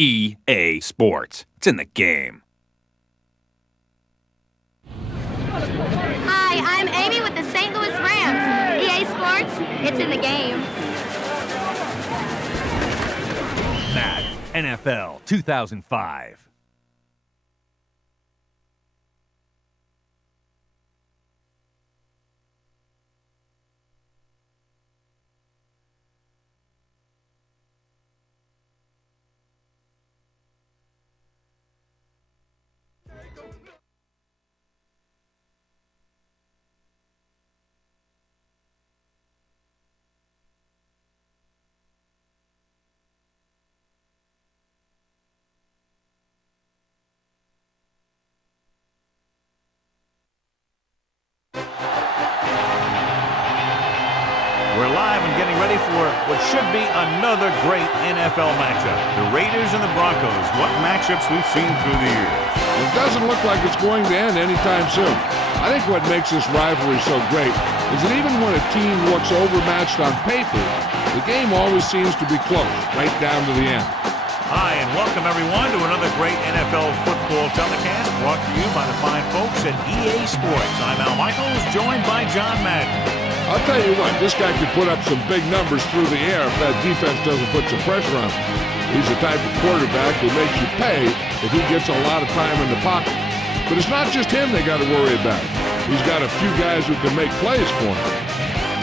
EA Sports. It's in the game. Hi, I'm Amy with the St. Louis Rams. EA Sports, it's in the game. Madden NFL 2005. We're live and getting ready for what should be another great NFL matchup. The Raiders and the Broncos. What matchups we've seen through the years. It doesn't look like it's going to end anytime soon. I think what makes this rivalry so great is that even when a team looks overmatched on paper, the game always seems to be close, right down to the end. Hi, and welcome everyone to another great NFL football telecast brought to you by the fine folks at EA Sports. I'm Al Michaels, joined by John Madden. I'll tell you what, this guy could put up some big numbers through the air if that defense doesn't put some pressure on him. He's the type of quarterback who makes you pay if he gets a lot of time in the pocket. But it's not just him they got to worry about. He's got a few guys who can make plays for him.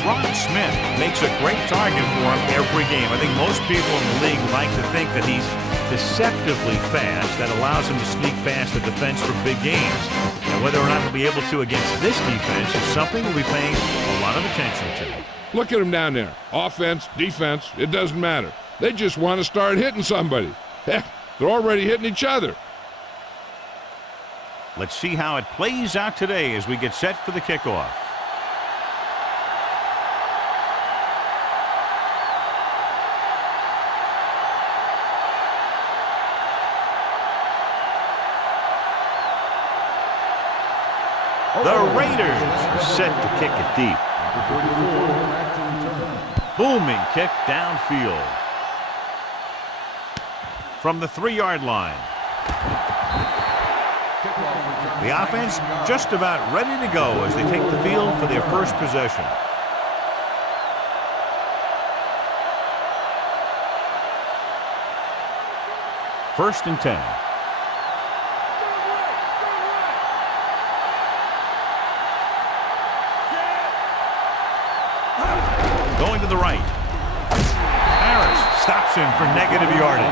Ron Smith makes a great target for him every game. I think most people in the league like to think that he's deceptively fast. That allows him to sneak past the defense for big games. And whether or not he'll be able to against this defense is something we'll be paying a lot of attention to. Look at him down there. Offense, defense, it doesn't matter. They just want to start hitting somebody. Heck, they're already hitting each other. Let's see how it plays out today as we get set for the kickoff. The Raiders set to kick it deep. Booming kick downfield. From the 3-yard line. The offense just about ready to go as they take the field for their first possession. First and 10. Going to the right. Harris stops him for negative yardage.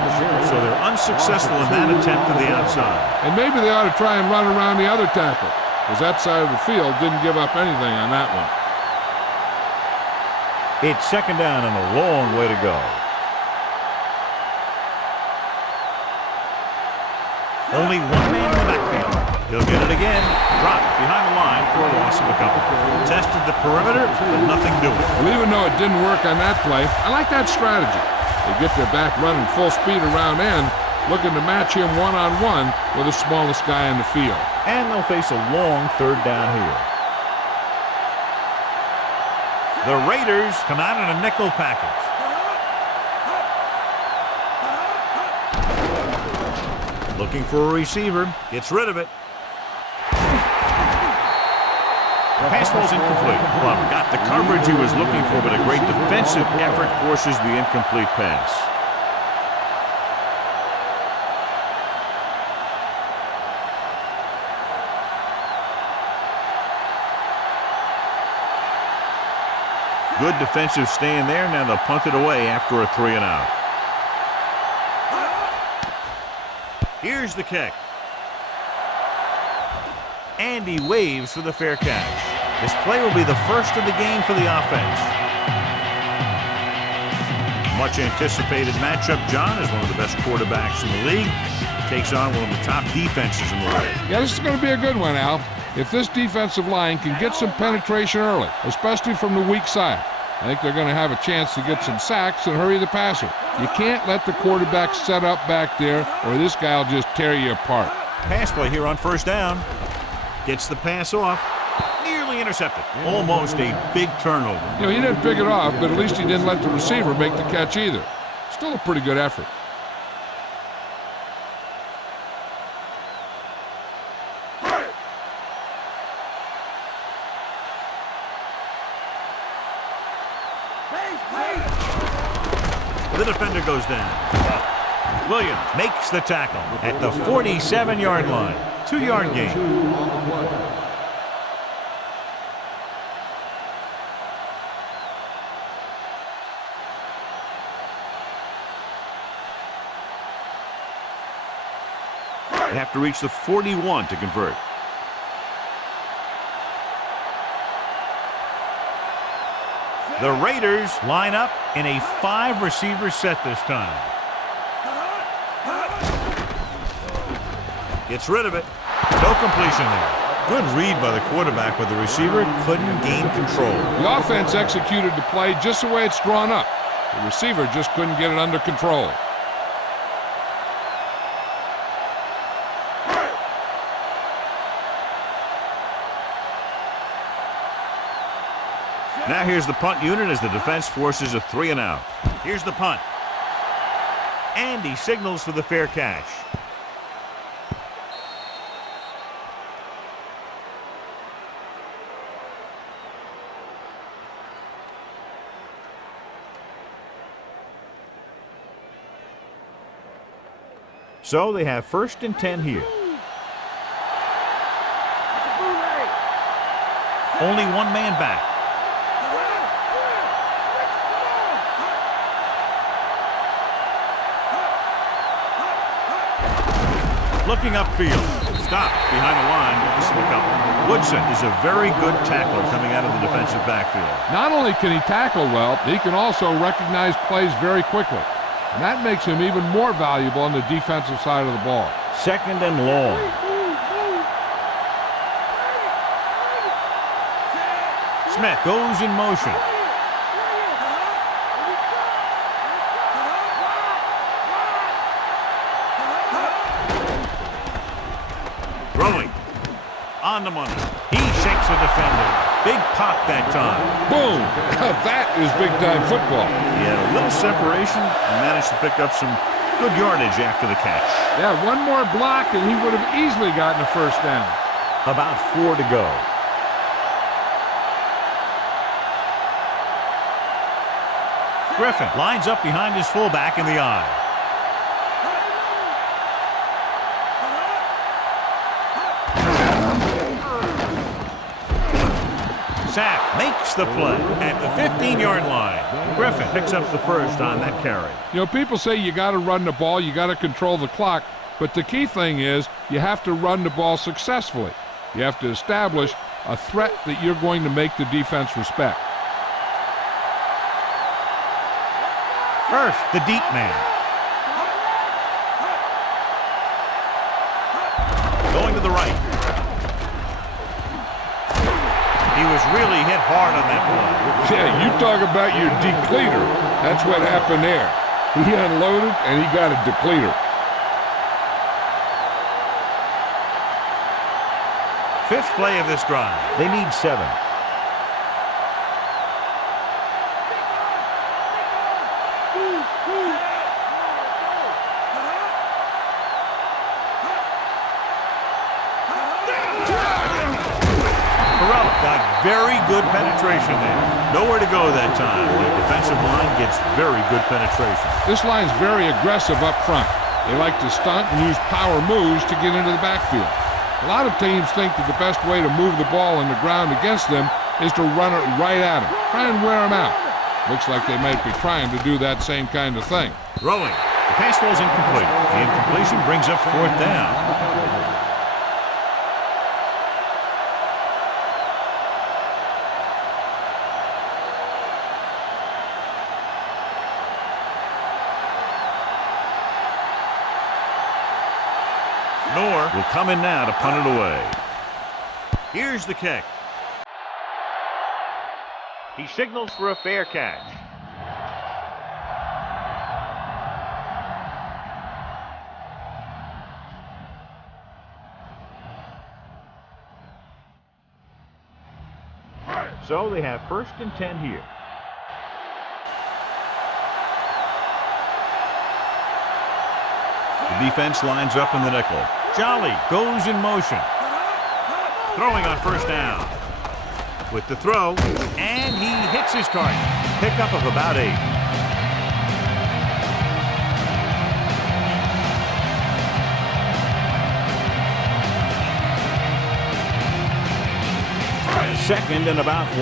So they're unsuccessful in that attempt to the outside. And maybe they ought to try and run around the other tackle, because that side of the field didn't give up anything on that one. It's second down and a long way to go. Only one man in the backfield. He'll get it again. Dropped behind the line for a loss of a couple. Tested the perimeter, but nothing doing. Well, even though it didn't work on that play, I like that strategy. They get their back running full speed around end, looking to match him one-on-one with the smallest guy in the field. And they'll face a long third down here. The Raiders come out in a nickel package. Looking for a receiver. Gets rid of it. The pass ball's incomplete. Well, got the coverage he was looking for, but a great defensive effort forces the incomplete pass. Good defensive stand there. Now they'll punt it away after a 3-and-out. Here's the kick. And he waves for the fair catch. This play will be the first of the game for the offense. Much anticipated matchup. John is one of the best quarterbacks in the league. Takes on one of the top defenses in the league. Yeah, this is going to be a good one, Al. If this defensive line can get some penetration early, especially from the weak side, I think they're going to have a chance to get some sacks and hurry the passer. You can't let the quarterback set up back there, or this guy will just tear you apart. Pass play here on first down. Gets the pass off. Nearly intercepted. Almost a big turnover. You know, he didn't pick it off, but at least he didn't let the receiver make the catch either. Still a pretty good effort. The defender goes down. Williams makes the tackle at the 47-yard line. 2-yard gain. 2 on the play. They have to reach the 41 to convert. The Raiders line up in a 5-receiver set this time. Gets rid of it. No completion there. Good read by the quarterback, but the receiver couldn't gain control. The offense executed the play just the way it's drawn up. The receiver just couldn't get it under control. Now here's the punt unit as the defense forces a 3-and-out. Here's the punt. And he signals for the fair catch. So they have 1st and 10 here. Only one man back. Looking upfield. Stop behind the line. This is the couple. Woodson is a very good tackler coming out of the defensive backfield. Not only can he tackle well, he can also recognize plays very quickly. And that makes him even more valuable on the defensive side of the ball. 2nd and long. Smith goes in motion. Throwing. On the money. He shakes a defender. Big pop that time. Boom! That is big-time football. He had a little separation and managed to pick up some good yardage after the catch. Yeah, one more block and he would have easily gotten a 1st down. About 4 to go. Griffin lines up behind his fullback in the eye. Sack makes the play at the 15-yard line. Griffin picks up the 1st on that carry. You know, people say you got to run the ball, you got to control the clock, but the key thing is you have to run the ball successfully. You have to establish a threat that you're going to make the defense respect. First, the deep man. Going to the right. He was really hit hard on that play. Yeah, you talk about your depleter. That's what happened there. He unloaded and he got a depleter. 5th play of this drive. They need 7. Very good penetration there. Nowhere to go that time. The defensive line gets very good penetration. This line's very aggressive up front. They like to stunt and use power moves to get into the backfield. A lot of teams think that the best way to move the ball on the ground against them is to run it right at them. Try and wear them out. Looks like they might be trying to do that same kind of thing. Throwing. The pass ball is incomplete. The incompletion brings up 4th down. Will come in now to punt it away. Here's the kick. He signals for a fair catch. So they have 1st and 10 here. The defense lines up in the nickel. Jolly goes in motion. Throwing on 1st down. With the throw, and And he hits his target. Pickup of about 8. Second and about 1.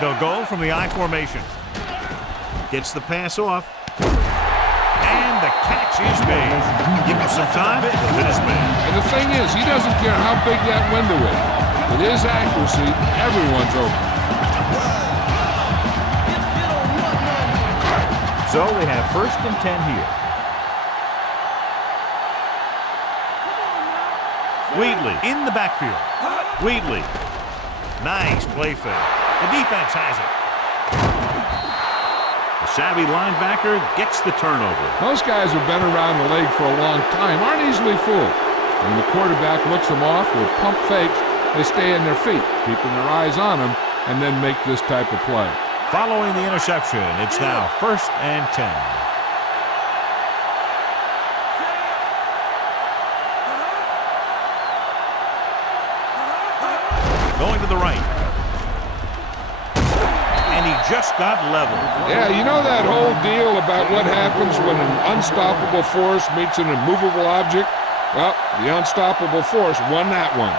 They'll go from the I formation. Gets the pass off. And the catch is made. Give him some time, the hit is made. And the thing is, he doesn't care how big that window is. With his accuracy, everyone's open. So they have first and 10 here. Wheatley in the backfield. Wheatley. Nice play fake. The defense has it. The savvy linebacker gets the turnover. Most guys who've been around the league for a long time aren't easily fooled. When the quarterback looks them off with pump fakes, they stay in their feet, keeping their eyes on them, and then make this type of play. Following the interception, it's now first and 10. Going to the right. And he just got leveled. Yeah, you know that whole deal about what happens when an unstoppable force meets an immovable object? Well, the unstoppable force won that one.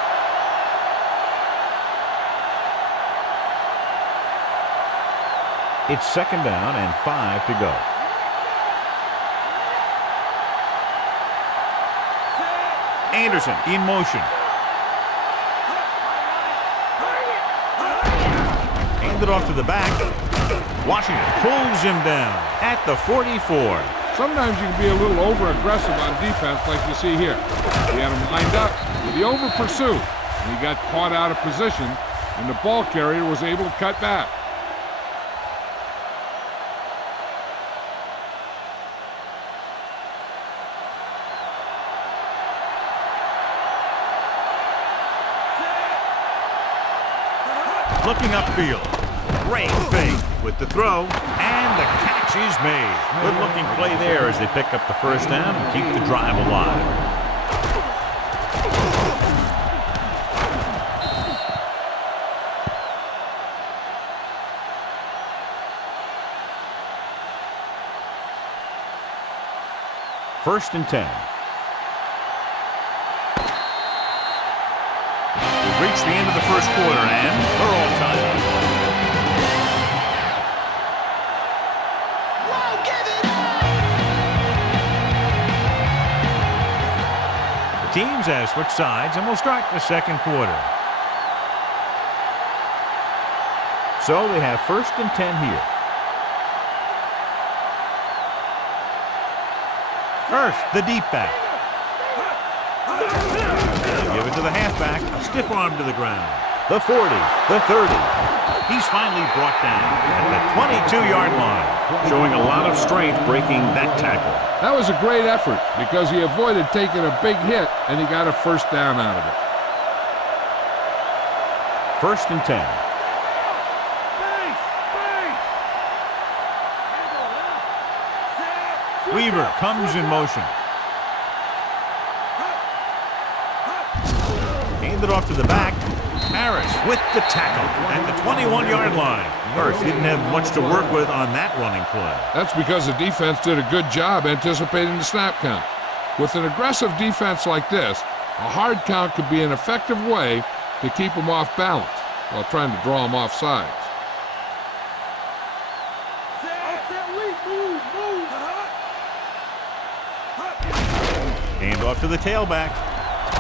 It's second down and 5 to go. Anderson in motion. Hand it off to the back. Washington pulls him down at the 44. Sometimes you can be a little over-aggressive on defense like you see here. He had him lined up with the over-pursuit, and he got caught out of position, and the ball carrier was able to cut back. Looking upfield. Great fake with the throw, and the catch is made. Good looking play there as they pick up the first down and keep the drive alive. First and 10. We've reached the end of the first quarter, and they're all tied up. The teams have switched sides, and we'll start the second quarter. So they have first and 10 here. First, the deep back. They give it to the halfback. Stiff arm to the ground. The 40, the 30. He's finally brought down at the 22-yard line, showing a lot of strength breaking that tackle. That was a great effort because he avoided taking a big hit, and he got a first down out of it. First and 10. Weaver comes in motion. Hand it off to the back. Harris with the tackle at the 21-yard line. Hurst didn't have much to work with on that running play. That's because the defense did a good job anticipating the snap count. With an aggressive defense like this, a hard count could be an effective way to keep them off balance while trying to draw them off sides. Hand off to the tailback.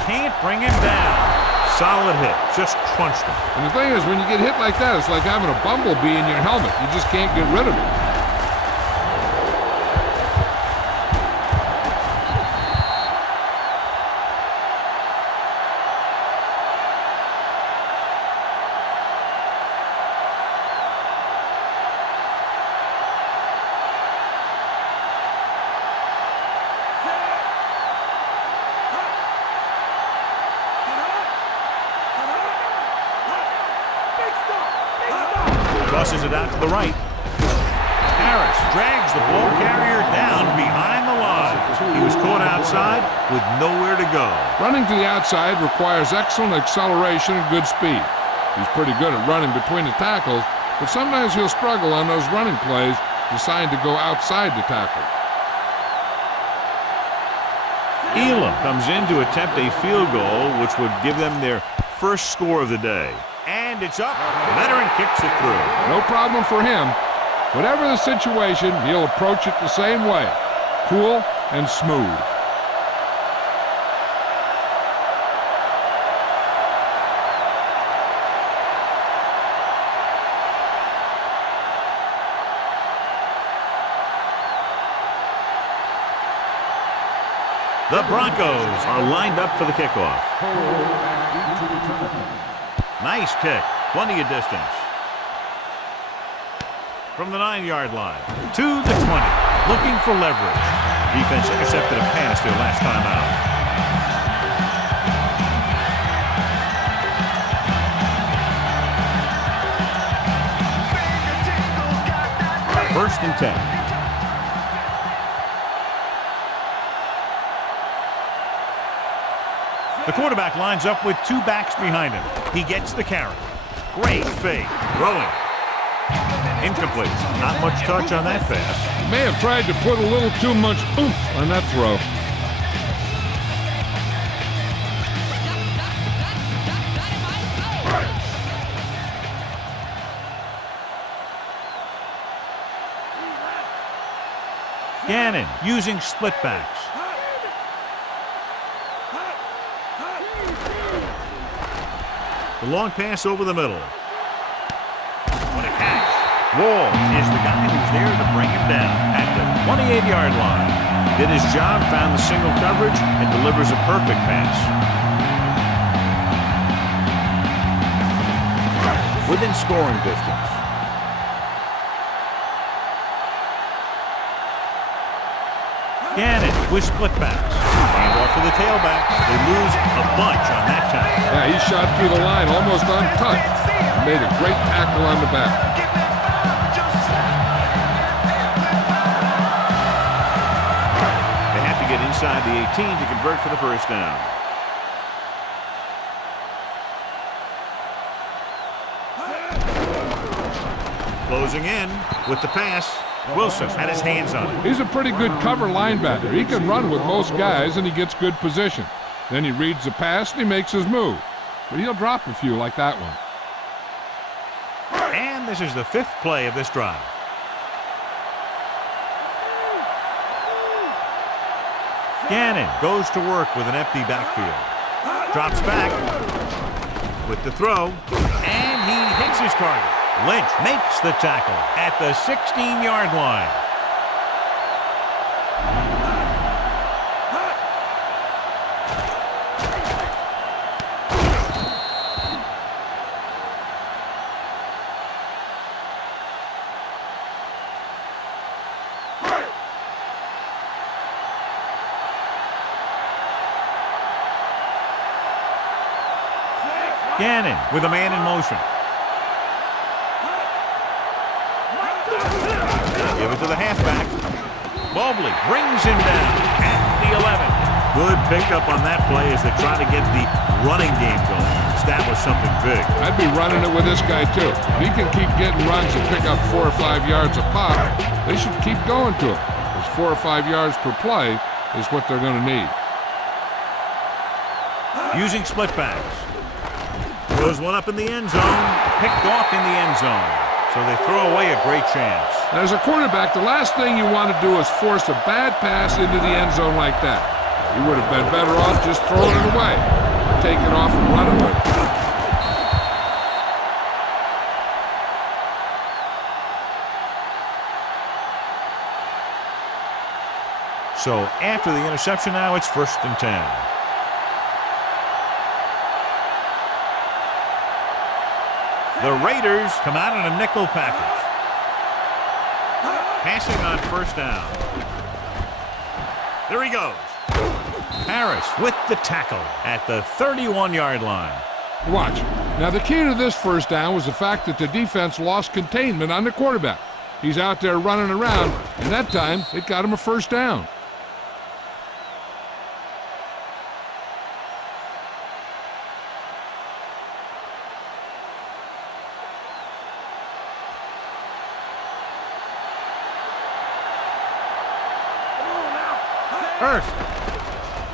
Can't bring him down. Solid hit. Just crunched him. And the thing is, when you get hit like that, it's like having a bumblebee in your helmet. You just can't get rid of it. Tosses it out to the right. Harris drags the ball carrier down behind the line. He was caught outside with nowhere to go. Running to the outside requires excellent acceleration and good speed. He's pretty good at running between the tackles, but sometimes he'll struggle on those running plays designed to go outside the tackle. Elam comes in to attempt a field goal, which would give them their first score of the day. And it's up. The veteran kicks it through. No problem for him. Whatever the situation, he'll approach it the same way. Cool and smooth. The Broncos are lined up for the kickoff. Nice kick. Plenty of distance. From the 9-yard line to the 20. Looking for leverage. Defense intercepted a pass their last time out. First and 10. The quarterback lines up with two backs behind him. He gets the carry. Great fake. Throwing. Incomplete. Not much touch on that pass. May have tried to put a little too much oomph on that throw. Gannon using split backs. The long pass over the middle. What a catch. Wall is the guy who's there to bring him down at the 28-yard line. Did his job, found the single coverage, and delivers a perfect pass. Within scoring distance. Gannon with split backs. Hand off to the tailback. They lose a bunch on that time. Yeah, he shot through the line almost untouched. Made a great tackle on the back. They have to get inside the 18 to convert for the first down. Closing in with the pass. Wilson had his hands on it. He's a pretty good cover linebacker. He can run with most guys, and he gets good position. Then he reads the pass, and he makes his move. But he'll drop a few like that one. And this is the 5th play of this drive. Gannon goes to work with an empty backfield. Drops back with the throw, and he hits his target. Lynch makes the tackle at the 16-yard line. Gannon with a man in motion. Give it to the halfback. Mobley brings him down at the 11. Good pickup on that play as they try to get the running game going. Establish something big. I'd be running it with this guy, too. If he can keep getting runs and pick up 4 or 5 yards a pop, they should keep going to him. Because 4 or 5 yards per play is what they're going to need. Using split backs. Throws one up in the end zone. Picked off in the end zone. So they throw away a great chance. As a quarterback, the last thing you want to do is force a bad pass into the end zone like that. You would have been better off just throwing it away. Take it off and run it with it. So after the interception now, it's 1st and 10. The Raiders come out in a nickel package. Passing on 1st down. There he goes. Harris with the tackle at the 31-yard line. Watch. Now, the key to this 1st down was the fact that the defense lost containment on the quarterback. He's out there running around, and that time, it got him a 1st down. Hurst.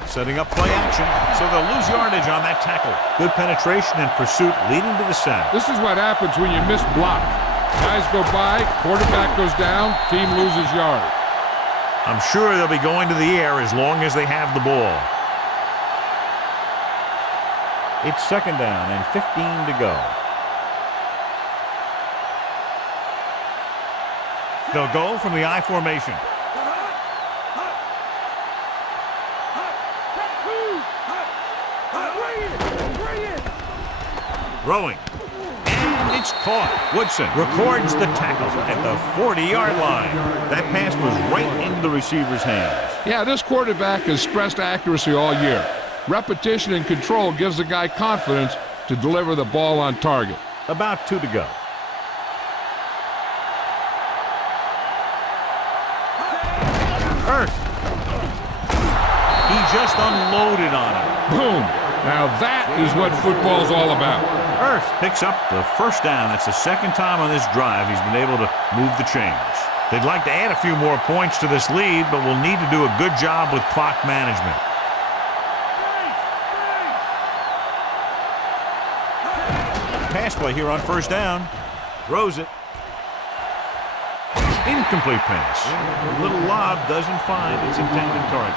Setting up play action, so they'll lose yardage on that tackle. Good penetration and pursuit leading to the sack. This is what happens when you miss block. Guys go by, quarterback goes down, team loses yard. I'm sure they'll be going to the air as long as they have the ball. It's 2nd down and 15 to go. They'll go from the I formation. Throwing. And it's caught. Woodson records the tackle at the 40-yard line. That pass was right into the receiver's hands. Yeah, this quarterback has stressed accuracy all year. Repetition and control gives the guy confidence to deliver the ball on target. About 2 to go. Hurst. He just unloaded on him. Boom. Now that is what football's all about. Hurst picks up the 1st down. That's the 2nd time on this drive he's been able to move the chains. They'd like to add a few more points to this lead, but will need to do a good job with clock management. Pass play here on 1st down. Throws it. Incomplete pass. A little lob doesn't find its intended target.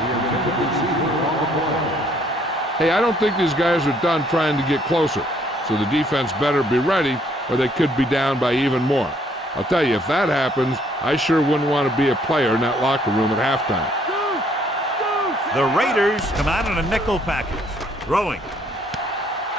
Hey, I don't think these guys are done trying to get closer, so the defense better be ready or they could be down by even more. I'll tell you, if that happens, I sure wouldn't want to be a player in that locker room at halftime. The Raiders come out in a nickel package. Throwing.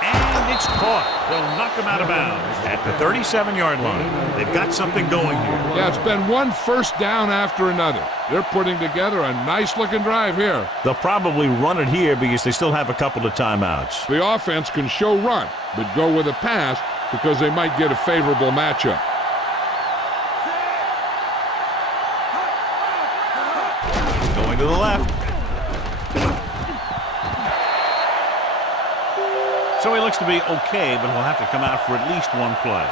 And it's caught. They'll knock him out of bounds at the 37-yard line. They've got something going here. Yeah, it's been one 1st down after another. They're putting together a nice-looking drive here. They'll probably run it here because they still have a couple of timeouts. The offense can show run, but go with a pass because they might get a favorable matchup. Going to the left. So he looks to be okay, but he'll have to come out for at least one play.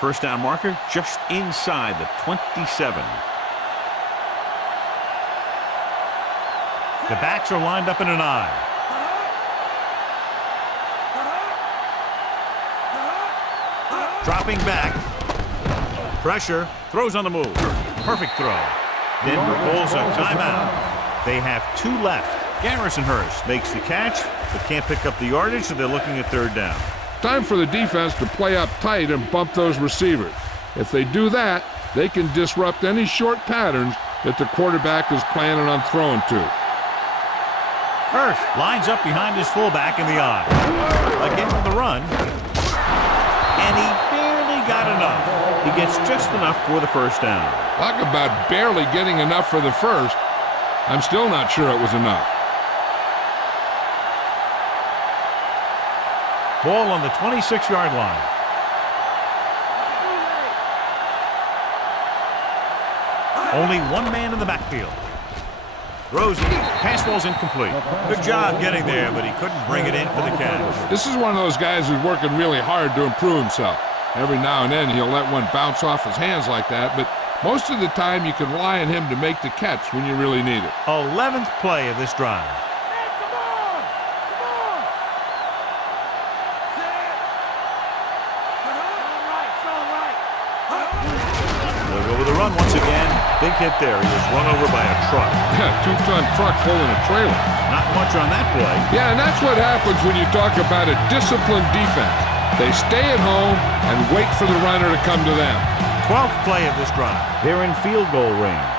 First down marker just inside the 27. The backs are lined up in an I. Dropping back. Pressure. Throws on the move. Perfect throw. Denver pulls a timeout. They have 2 left. Garrison Hurst makes the catch, but can't pick up the yardage, so they're looking at 3rd down. Time for the defense to play up tight and bump those receivers. If they do that, they can disrupt any short patterns that the quarterback is planning on throwing to. Hurst lines up behind his fullback in the I. Again with the run. And he barely got enough. He gets just enough for the 1st down. Talk about barely getting enough for the 1st. I'm still not sure it was enough. Ball on the 26-yard line. Only one man in the backfield. Throws it. Pass ball's incomplete. Good job getting there, but he couldn't bring it in for the catch. This is one of those guys who's working really hard to improve himself. Every now and then he'll let one bounce off his hands like that, but most of the time you can rely on him to make the catch when you really need it. 11th play of this drive. They'll go with the run once again. Big hit there. He was run over by a truck. Yeah, 2-ton truck pulling a trailer. Not much on that play. Yeah, and that's what happens when you talk about a disciplined defense. They stay at home and wait for the runner to come to them. 12th play of this drive. They're in field goal range.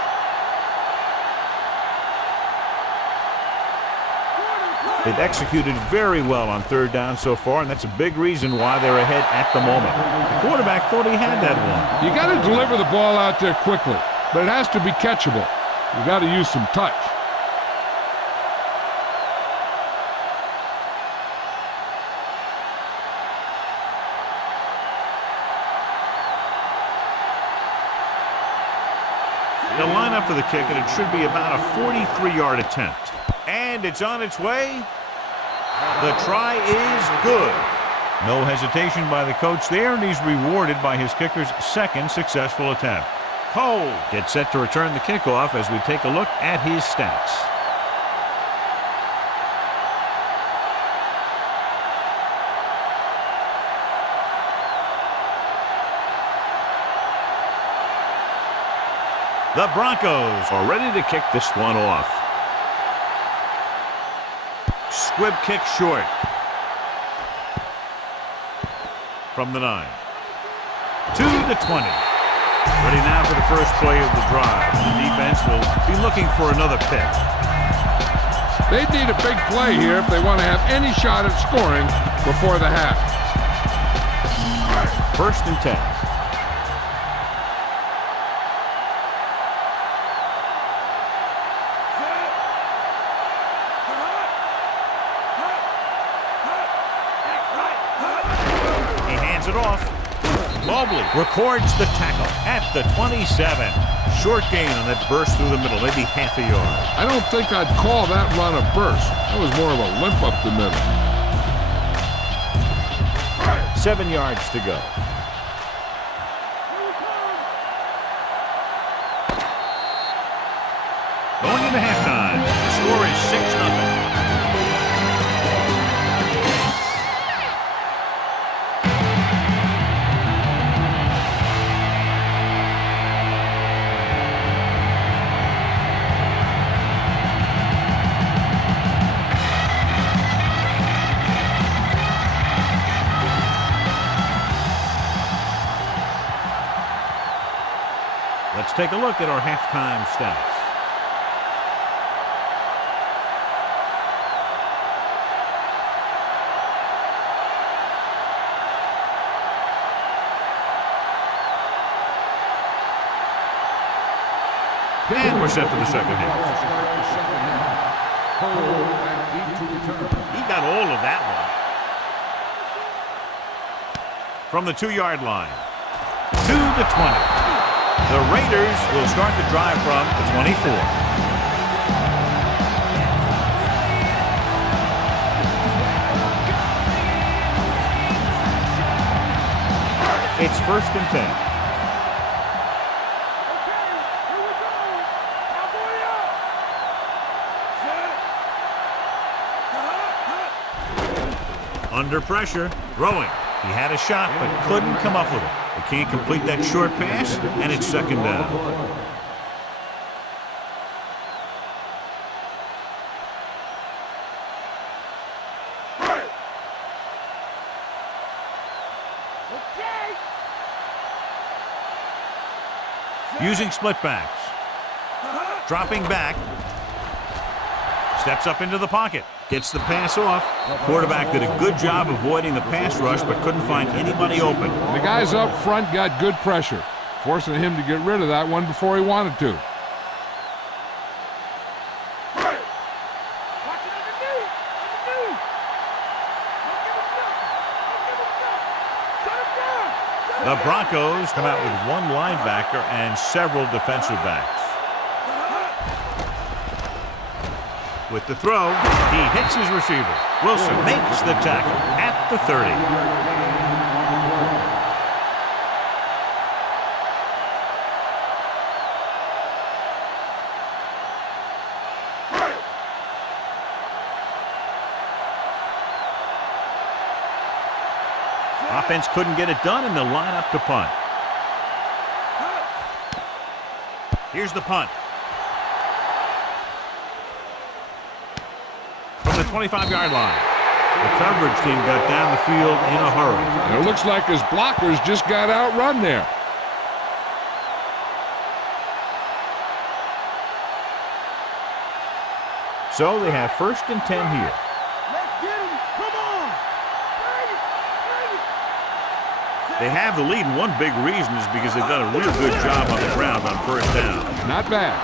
They've executed very well on 3rd down so far, and that's a big reason why they're ahead at the moment. The quarterback thought he had that one. You got to deliver the ball out there quickly, but it has to be catchable. You got to use some touch. They'll line up for the kick, and it should be about a 43-yard attempt. And it's on its way. The try is good. No hesitation by the coach there, and he's rewarded by his kicker's second successful attempt. Cole gets set to return the kickoff as we take a look at his stats. The Broncos are ready to kick this one off. Squib kick short. From the 9. To the 20. Ready now for the first play of the drive. The defense will be looking for another pick. They need a big play here if they want to have any shot at scoring before the half. 1st and 10. It off. Mobley records the tackle at the 27. Short gain on that burst through the middle, maybe half a yard. I don't think I'd call that run a burst. That was more of a limp up the middle. 7 yards to go. Going into halftime, the score is 6-0. Let's take a look at our halftime stats. And we're set for the second half. He got all of that one. From the 2-yard line to the 20. The Raiders will start the drive from the 24. It's 1st and 10. Under pressure, throwing. He had a shot, but couldn't come up with it. They can't complete that short pass, and it's 2nd down. Using split backs. Dropping back. Steps up into the pocket. Gets the pass off. Quarterback did a good job avoiding the pass rush, but couldn't find anybody open. The guys up front got good pressure, forcing him to get rid of that one before he wanted to. The Broncos come out with one linebacker and several defensive backs. With the throw, he hits his receiver. Wilson makes the tackle at the 30. Offense couldn't get it done, and they'll line up to punt. Here's the punt. From the 25-yard line. The coverage team got down the field in a hurry. And it looks like his blockers just got outrun there. So they have 1st and 10 here. They have the lead, and one big reason is because they've done a real good job on the ground on 1st down. Not bad.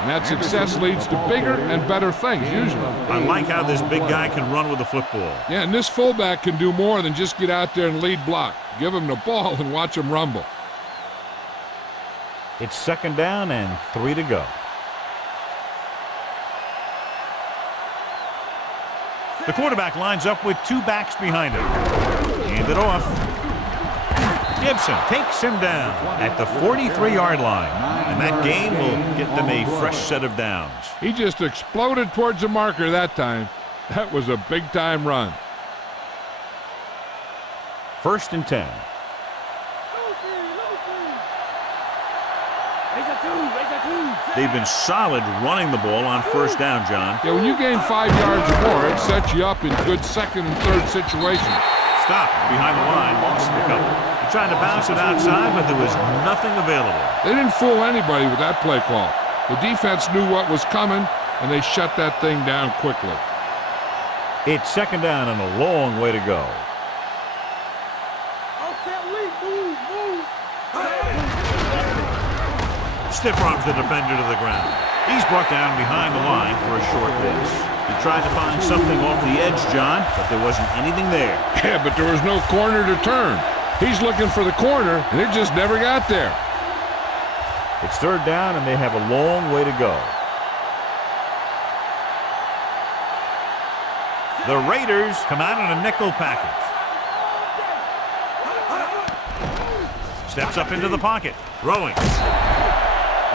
And that success leads to bigger and better things, usually. I like how this big guy can run with the football. Yeah, and this fullback can do more than just get out there and lead block. Give him the ball and watch him rumble. It's 2nd down and 3 to go. The quarterback lines up with 2 backs behind him. Hand it off. Gibson takes him down at the 43-yard line. And that gain will get them a fresh set of downs. He just exploded towards the marker that time. That was a big-time run. 1st and 10. They've been solid running the ball on 1st down, John. Yeah, when you gain 5 yards or more, it sets you up in good 2nd and 3rd situations. Stop behind the line, lost the couple. He tried to bounce it outside, but there was nothing available. They didn't fool anybody with that play call. The defense knew what was coming, and they shut that thing down quickly. It's 2nd down and a long way to go. Stiff arms the defender to the ground. He's brought down behind the line for a short miss. He tried to find something off the edge, John, but there wasn't anything there. Yeah, but there was no corner to turn. He's looking for the corner, and it just never got there. It's 3rd down, and they have a long way to go. The Raiders come out in a nickel package. Steps up into the pocket, throwing.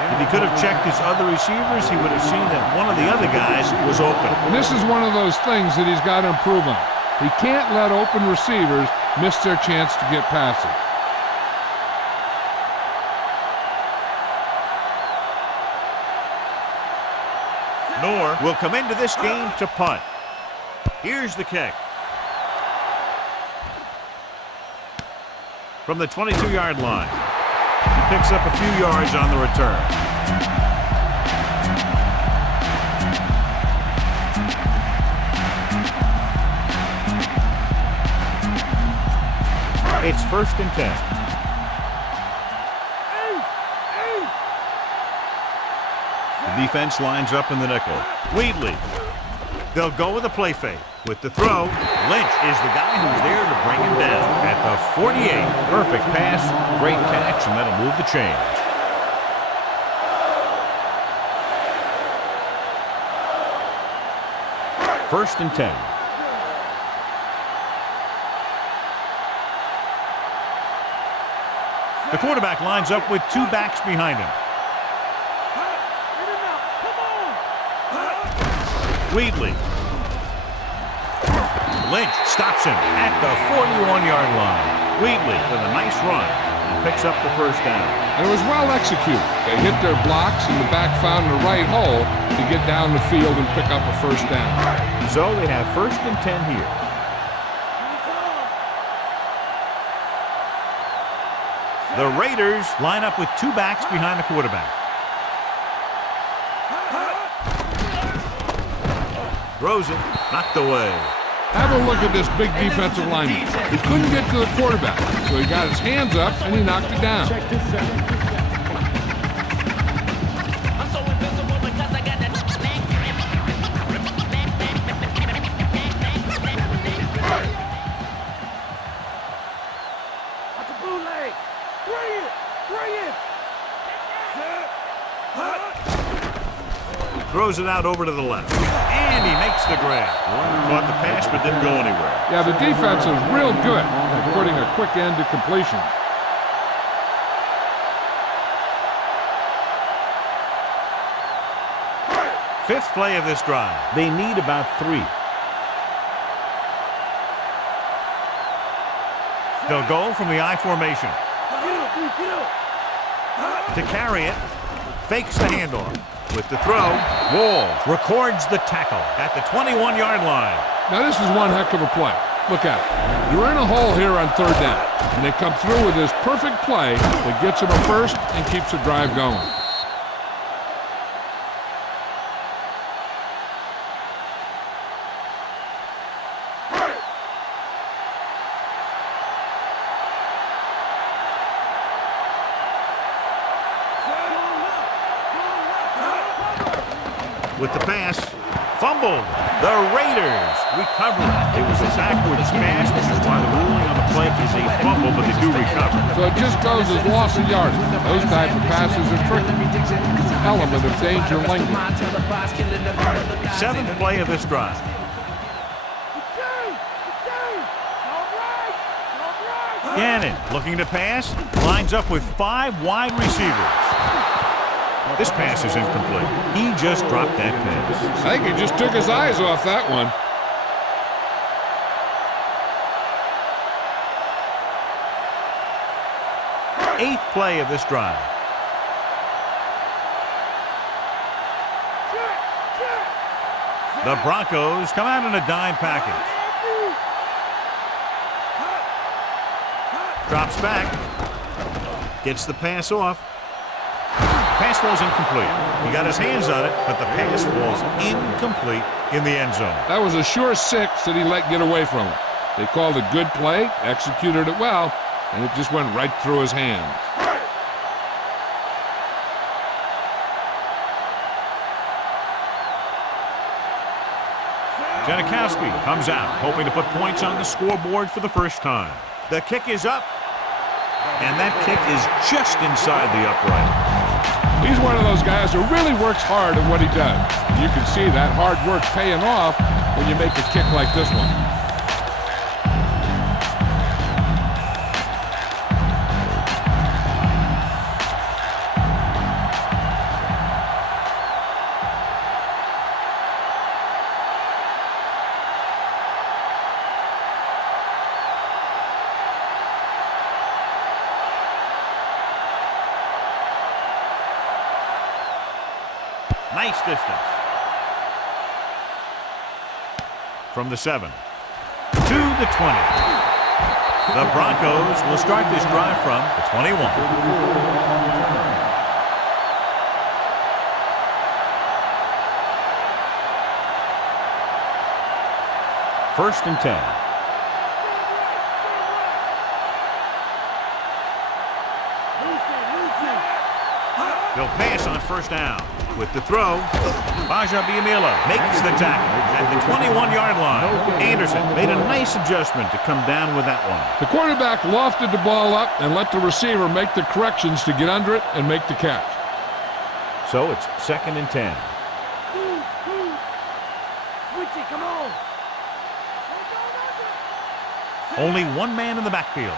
If he could have checked his other receivers, he would have seen that one of the other guys was open. And this is one of those things that he's got to improve on. He can't let open receivers miss their chance to get passes. Nor will come into this game to punt. Here's the kick. From the 22-yard line. He picks up a few yards on the return. It's 1st and 10. The defense lines up in the nickel. Wheatley. They'll go with a play fake. With the throw, Lynch is the guy who's there to bring him down. At the 48, perfect pass, great catch, and that'll move the chains. First and 10. The quarterback lines up with 2 backs behind him. Wheatley. Lynch stops him at the 41-yard line. Wheatley with a nice run and picks up the 1st down. And it was well executed. They hit their blocks and the back found the right hole to get down the field and pick up a 1st down. So they have 1st and 10 here. The Raiders line up with 2 backs behind the quarterback. Throws it, knocked away. Have a look at this big defensive lineman. He couldn't get to the quarterback, so he got his hands up and he knocked it down. Throws it out over to the left. And he makes the grab. Caught the pass but didn't go anywhere. Yeah, the defense is real good at putting a quick end to completion. Fifth play of this drive. They need about 3. They'll go from the I formation. To carry it, fakes the handoff. With the throw, Walls records the tackle at the 21-yard line. Now this is one heck of a play. Look at it. You're in a hole here on 3rd down, and they come through with this perfect play that gets them a 1st and keeps the drive going. With the pass, fumbled. The Raiders recover it. It was a backwards pass, which is why the ruling on the play is a fumble, but they do recover. So it just goes as loss of yardage. Those type of passes are tricky. Element of danger lingers. 7th play of this drive. Gannon looking to pass, lines up with 5 wide receivers. This pass is incomplete. He just dropped that pass. I think he just took his eyes off that one. Eighth play of this drive. The Broncos come out in a dime package. Drops back. Gets the pass off. Pass falls incomplete. He got his hands on it, but the pass falls incomplete in the end zone. That was a sure 6 that he let get away from it. They called a good play, executed it well, and it just went right through his hands. Janikowski comes out, hoping to put points on the scoreboard for the first time. The kick is up, and that kick is just inside the upright. He's one of those guys who really works hard at what he does. You can see that hard work paying off when you make a kick like this one. Nice distance. From the 7 to the 20. The Broncos will start this drive from the 21. First and 10. They'll pass on first down. With the throw, Bajabiamila makes the tackle at the 21-yard line. Anderson made a nice adjustment to come down with that one. The quarterback lofted the ball up and let the receiver make the corrections to get under it and make the catch. So it's 2nd and 10. Come on. Only one man in the backfield.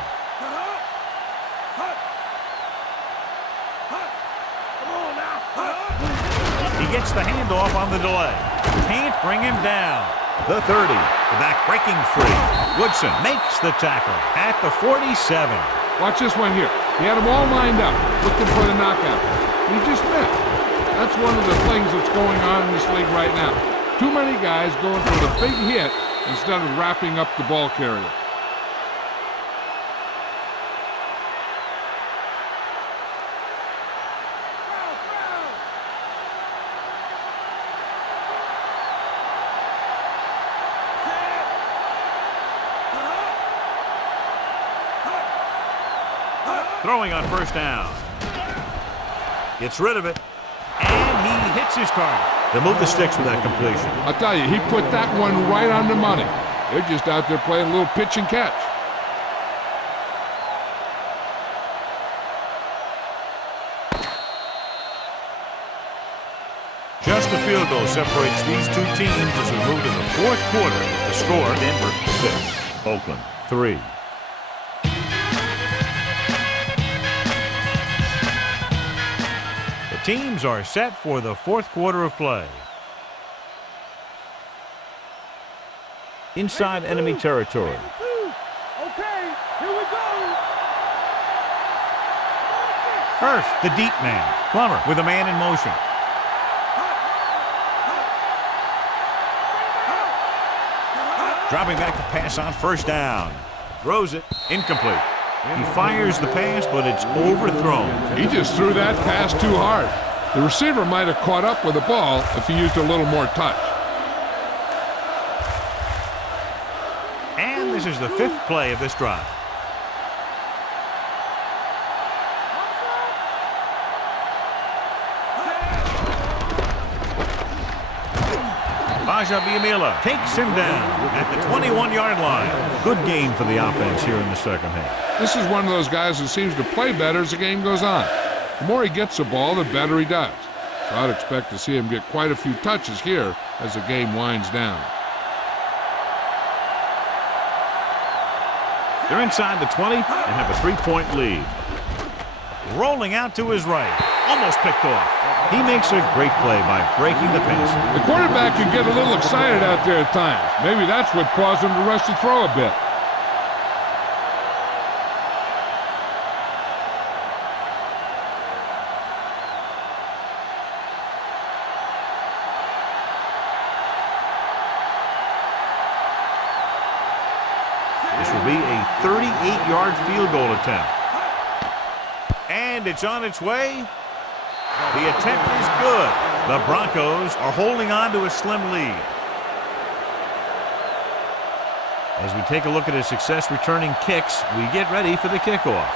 He gets the handoff on the delay. Can't bring him down. The 30. The back breaking free. Woodson makes the tackle at the 47. Watch this one here. He had them all lined up, looking for the knockout. He just missed. That's one of the things that's going on in this league right now. Too many guys going for the big hit instead of wrapping up the ball carrier. Throwing on first down. Gets rid of it. And he hits his target. They move the sticks with that completion. I'll tell you, he put that one right on the money. They're just out there playing a little pitch and catch. Just a field goal separates these two teams as we move to the fourth quarter. The score, Denver 6, Oakland 3. Teams are set for the fourth quarter of play. Inside enemy territory. Okay, here we go. First, the deep man. Plummer with a man in motion. Dropping back to pass on first down. Throws it. Incomplete. He fires the pass, but it's overthrown. He just threw that pass too hard. The receiver might have caught up with the ball if he used a little more touch. And this is the 5th play of this drive. Tajabiamila takes him down at the 21-yard line. Good game for the offense here in the second half. This is one of those guys who seems to play better as the game goes on. The more he gets the ball, the better he does. So I'd expect to see him get quite a few touches here as the game winds down. They're inside the 20 and have a 3-point lead. Rolling out to his right. Almost picked off. He makes a great play by breaking the pass. The quarterback can get a little excited out there at times. Maybe that's what caused him to rush the throw a bit. This will be a 38-yard field goal attempt. And it's on its way. The attempt is good. The Broncos are holding on to a slim lead. As we take a look at his success returning kicks, we get ready for the kickoff.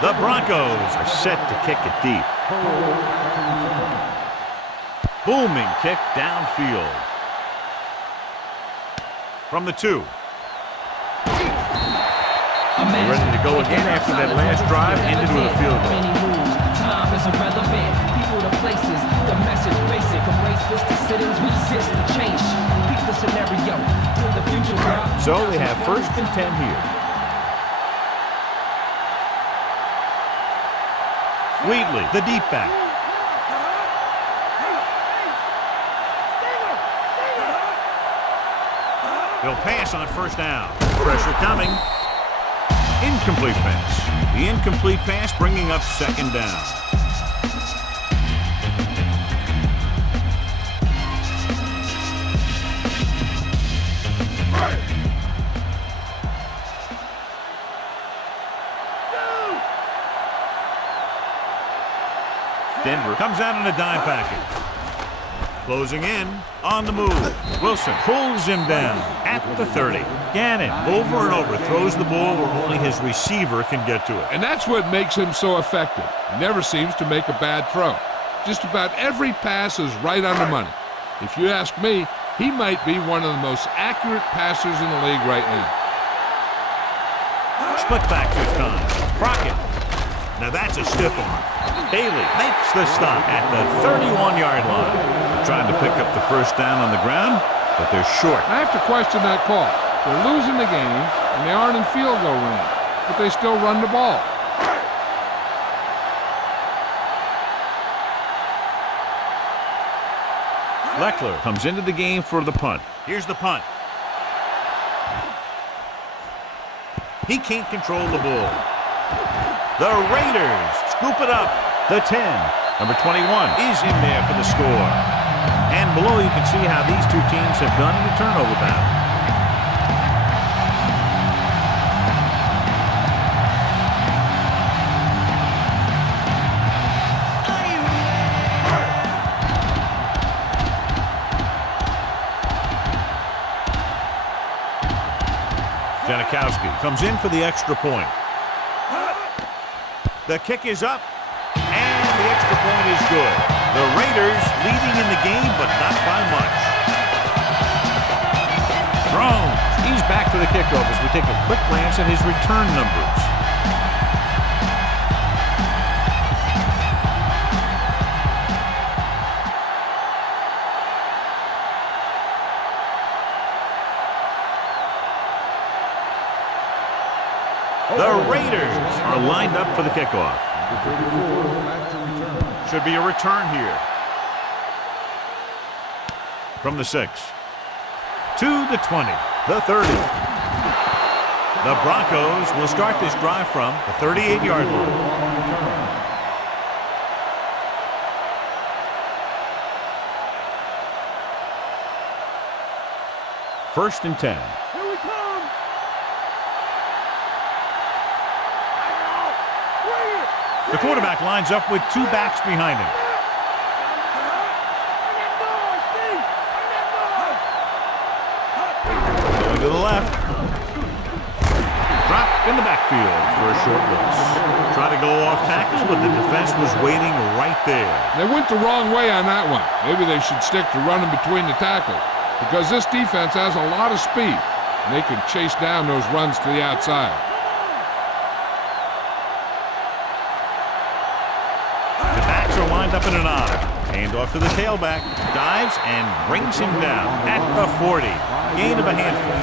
The Broncos are set to kick it deep. Booming kick downfield. From the 2. They're ready to go again after that last drive ended with a field goal. Time is irrelevant. People to places. The message basic. Embrace this decisions. Resist the change. Beat the scenario. Till the future. So they have 1st and 10 here. Wheatley, the deep back. They'll pass on 1st down. Pressure coming. Incomplete pass. The incomplete pass bringing up 2nd down. Denver comes out in a dime package. Closing in, on the move. Wilson pulls him down at the 30. Gannon, over and over, throws the ball where only his receiver can get to it. And that's what makes him so effective. He never seems to make a bad throw. Just about every pass is right on the money. If you ask me, he might be one of the most accurate passers in the league right now. Split back this time. Crockett. Now that's a stiff arm. Bailey makes the stop at the 31-yard line. They're trying to pick up the 1st down on the ground, but they're short. I have to question that call. They're losing the game, and they aren't in field goal range, but they still run the ball. Leckler comes into the game for the punt. Here's the punt. He can't control the ball. The Raiders scoop it up. The 10. Number 21 is in there for the score. And below you can see how these two teams have done in the turnover battle. Janikowski comes in for the extra point. The kick is up, and the extra point is good. The Raiders leading in the game, but not by much. Thrown. He's back for the kickoff as we take a quick glance at his return numbers. The Raiders are lined up for the kickoff. Should be a return here. From the 6. To the 20. The 30. The Broncos will start this drive from the 38-yard line. 1st and 10. Here we come. The quarterback lines up with 2 backs behind him. Going to the left. in the backfield for a short loss. Trying to go off tackle, but the defense was waiting right there. They went the wrong way on that one. Maybe they should stick to running between the tackles, because this defense has a lot of speed, and they can chase down those runs to the outside. The backs are lined up in an I. Hand off to the tailback. Dives and brings him down at the 40. Gain of a handful.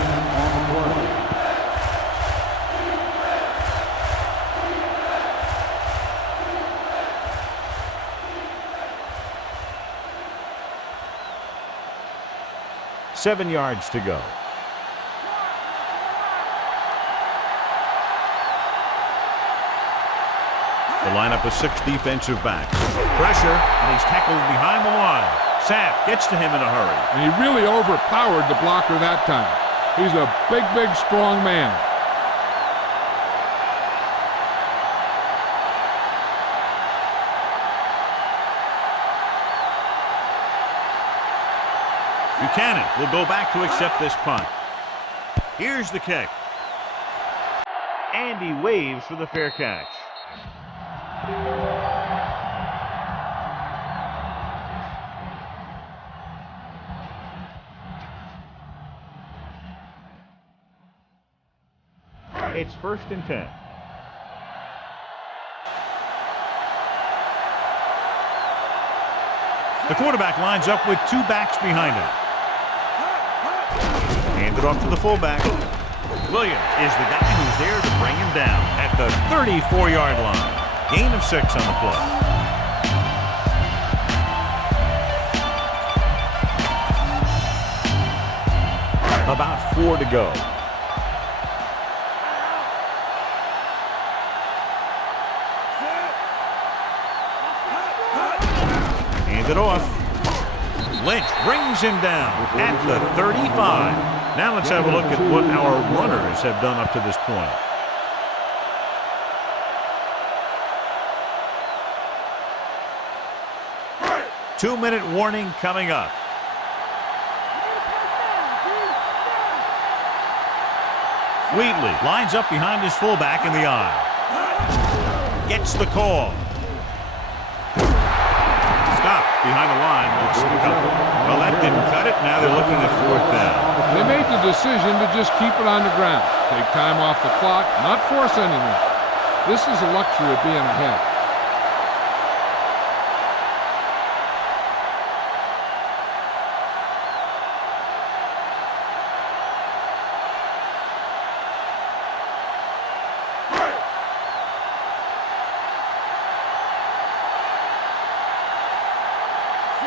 Seven yards to go. The lineup of 6 defensive backs. Pressure, and he's tackled behind the line. Sapp gets to him in a hurry. And he really overpowered the blocker that time. He's a big, big, strong man. Buchanan will go back to accept this punt. Here's the kick. And he waves for the fair catch. It's 1st and 10. The quarterback lines up with 2 backs behind him. Hand it off to the fullback. Williams is the guy who's there to bring him down at the 34-yard line. Gain of 6 on the play. About 4 to go. Hand it off. Lynch brings him down at the 35. Now let's have a look at what our runners have done up to this point. Two-minute warning coming up. Wheatley lines up behind his fullback in the I. Gets the call. Stop behind the line. Well, that didn't cut it. Now they're looking at 4th down. They made the decision to just keep it on the ground. Take time off the clock, not force anything. This is a luxury of being ahead.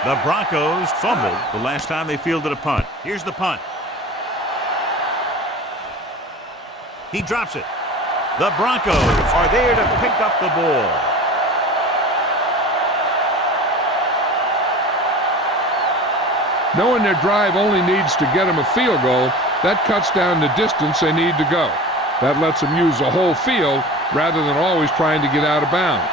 The Broncos fumbled the last time they fielded a punt. Here's the punt. He drops it. The Broncos are there to pick up the ball. Knowing their drive only needs to get them a field goal, that cuts down the distance they need to go. That lets them use the whole field rather than always trying to get out of bounds.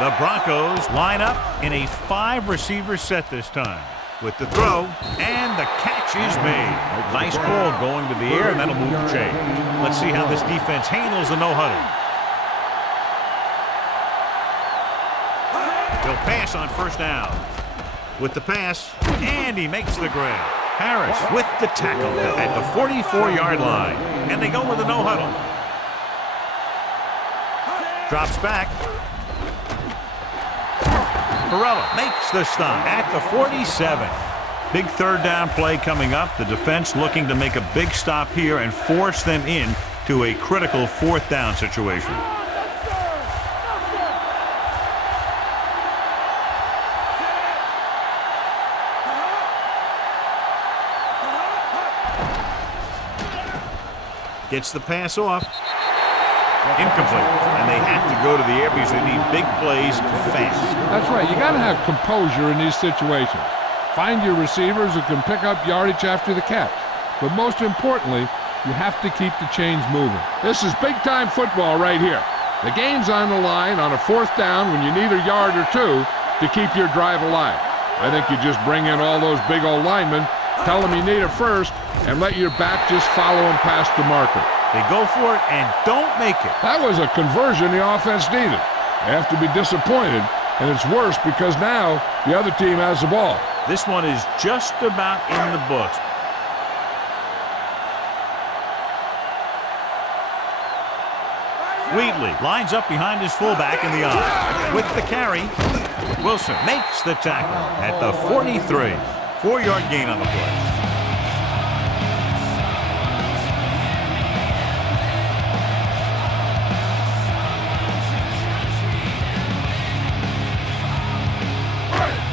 The Broncos line up in a 5-receiver set this time. With the throw, and the catch is made. Nice call going to the air, and that'll move the chain. Let's see how this defense handles the no-huddle. They'll pass on 1st down. With the pass, and he makes the grab. Harris with the tackle at the 44-yard line. And they go with a no-huddle. Drops back. Perella makes the stop at the 47. Big 3rd down play coming up. The defense looking to make a big stop here and force them in to a critical 4th down situation. Gets the pass off. Incomplete. And they have to go to the air because they need big plays fast. That's right. You got to have composure in these situations. Find your receivers who can pick up yardage after the catch. But most importantly, you have to keep the chains moving. This is big-time football right here. The game's on the line on a 4th down when you need a yard or 2 to keep your drive alive. I think you just bring in all those big old linemen Tell him you need it first, and let your back just follow him past the marker. They go for it and don't make it. That was a conversion the offense needed. They have to be disappointed, and it's worse because now the other team has the ball. This one is just about in the books. Wheatley lines up behind his fullback in the eye. With the carry, Wilson makes the tackle at the 43. 4-yard gain on the play.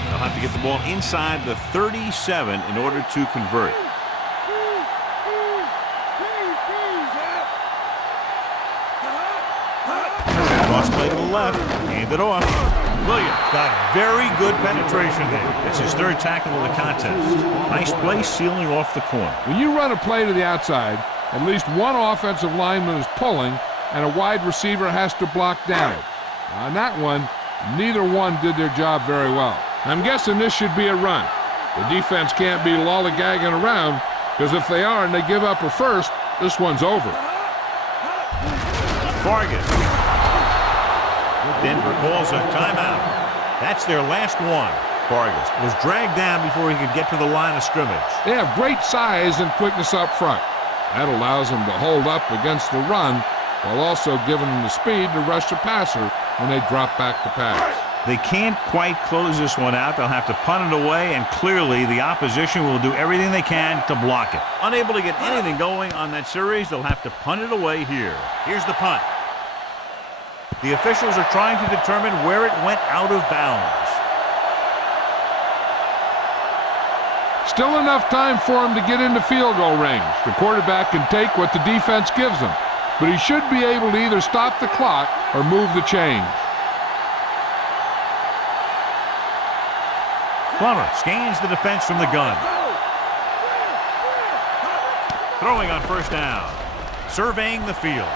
They'll have to get the ball inside the 37 in order to convert. Cross play to the left, hand it off. Williams got very good penetration there. It's his third tackle of the contest. Nice play sealing off the corner. When you run a play to the outside, at least one offensive lineman is pulling, and a wide receiver has to block down. On that one, neither one did their job very well. I'm guessing this should be a run. The defense can't be lollygagging around, because if they are and they give up a first, this one's over. Vargas. Denver calls a timeout. That's their last one. Vargas was dragged down before he could get to the line of scrimmage. They have great size and quickness up front. That allows them to hold up against the run while also giving them the speed to rush the passer when they drop back to pass. They can't quite close this one out. They'll have to punt it away, and clearly the opposition will do everything they can to block it. Unable to get anything going on that series, they'll have to punt it away here. Here's the punt. The officials are trying to determine where it went out of bounds. Still enough time for him to get into field goal range. The quarterback can take what the defense gives him, but he should be able to either stop the clock or move the chains. Plummer scans the defense from the gun. Throwing on first down. Surveying the field.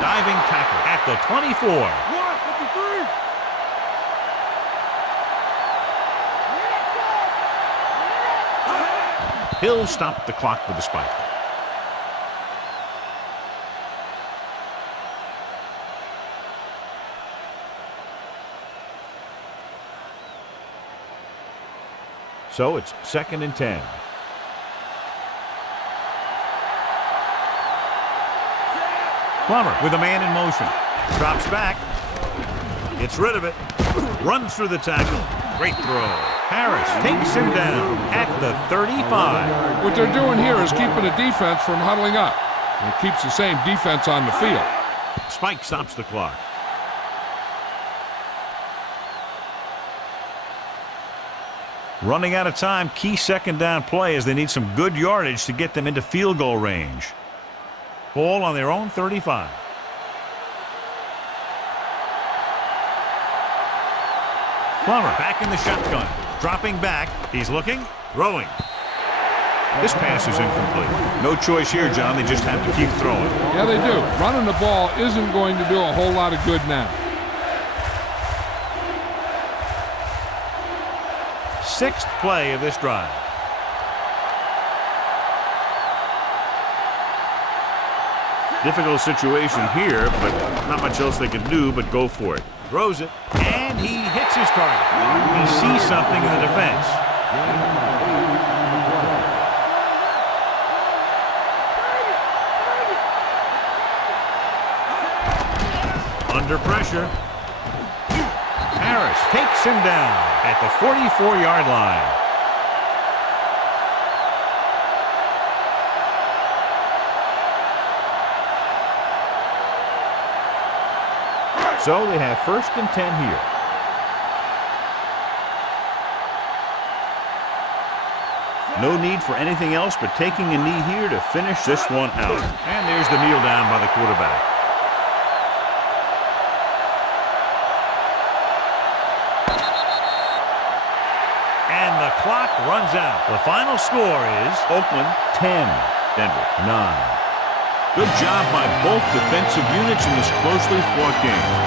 Diving tackle at the 24. 153. Hill stopped the clock with a spike. So it's 2nd and 10. Plummer with a man in motion. Drops back. Gets rid of it. Runs through the tackle. Great throw. Harris takes him down at the 35. What they're doing here is keeping the defense from huddling up. And it keeps the same defense on the field. Spike stops the clock. Running out of time. Key second down play as they need some good yardage to get them into field goal range. Ball on their own 35. Plummer back in the shotgun. Dropping back. He's looking. Throwing. This pass is incomplete. No choice here, John. They just have to keep throwing. Yeah, they do. Running the ball isn't going to do a whole lot of good now. 6th play of this drive. Difficult situation here, but not much else they can do but go for it. Throws it, and he hits his target. He sees something in the defense. Under pressure. Harris takes him down at the 44-yard line. So they have 1st and 10 here. No need for anything else but taking a knee here to finish this one out. And there's the kneel down by the quarterback. And the clock runs out. The final score is Oakland 10, Denver 9. Good job by both defensive units in this closely fought game.